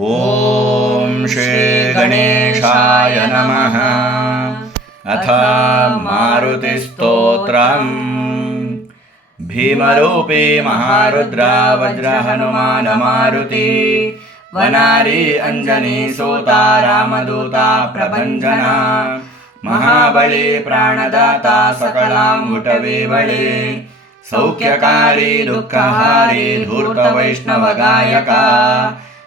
ॐ श्रीगणेशाय नमः। अथ मारुतिस्तोत्रम्। भीमरूपी महारुद्रा वज्रहनुमान मारुती वनारी अञ्जनी सूता रामदूता प्रभञ्जना। महाबली प्राणदाता सकलाङ्गुटवेवळे सौख्यकारी दुःखहारी धूर्तवैष्णवगायका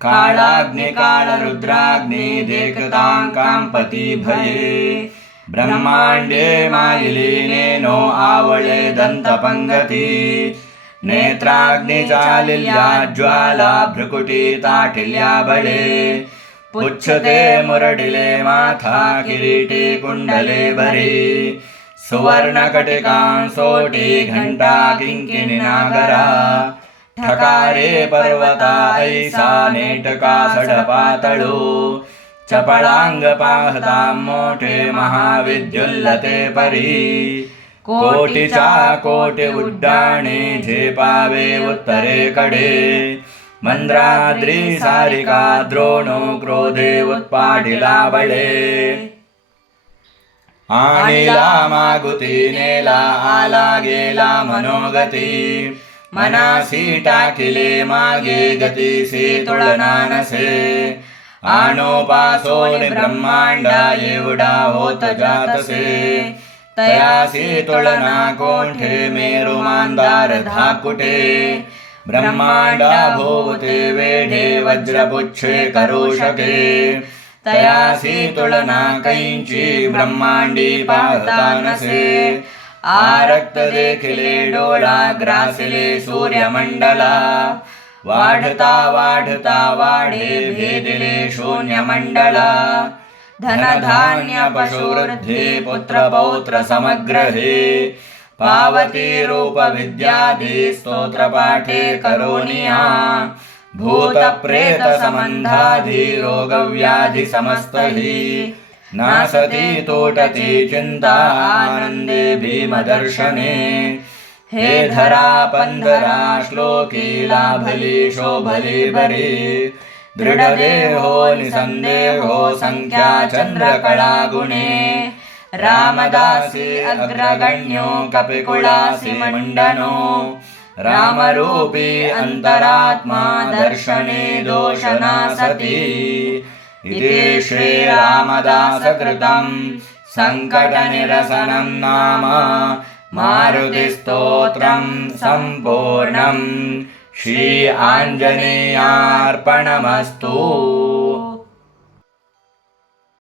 काळाग्नि काळरुद्राग्नि देखतां कांपती भये ब्रह्माण्डे मायिलीनेनो आवळे दन्तपङ्गती नेत्राग्निजालिल्या ज्वाला भ्रुकुटी ताठिल्या बळे पुच्छते मुरडिले माथा किरीटी कुण्डले भरी सुवर्णकटिकां सोटी घण्टा किङ्किणी नागरा ठकारे पर्वता ऐसा नेटका सडपातळू। चपळांग पाहता मोठे महाविद्युल्लते परी। कोटीच्या कोटी उड्डाणे झेपावे उत्तरेकडे। मंद्राद्री सारिका द्रोणो क्रोधे उत्पाटिला बळे। आणिला मागुती नेला आला गेला मनोगती। मनासी टाकिले मागे गतीसी तुळनानसे आणोपासोन ब्रह्मांडा एवढा होत जातसे। तयासी तुळना कोठे मेरु मांदार धाकुटे। ब्रह्मांडा भोवते वेढे वज्रपुच्छे करू शके। तयासी तुळना कैंची ब्रह्मांडी पाहता नसे आरक्त देखिले डोळा ग्रासिले सूर्यमंडला. वाढता वाढता वाढे भेदिले शून्यमण्डला धनधान्य पशुवृद्धे पुत्र पौत्र समग्रहे. पावती रूप विद्यादी करोनिया भूत प्रेत नासति तोटति चिन्ता आनन्दे भीमदर्शने। हे धरा पञ्जरा श्लोके लाभे शो भलेभरे दृढदेहो निसन्देहो सङ्ख्या चन्द्रकलागुणे। रामदासी अग्रगण्यो कपिकुलासि मण्डनो। रामरूपी अन्तरात्मा दर्शने दोषना सती इति श्रीरामदासकृतं सङ्कटनिरसनं नाम मारुतिस्तोत्रं सम्पूर्णम् श्री आञ्जनेयार्पणमस्तु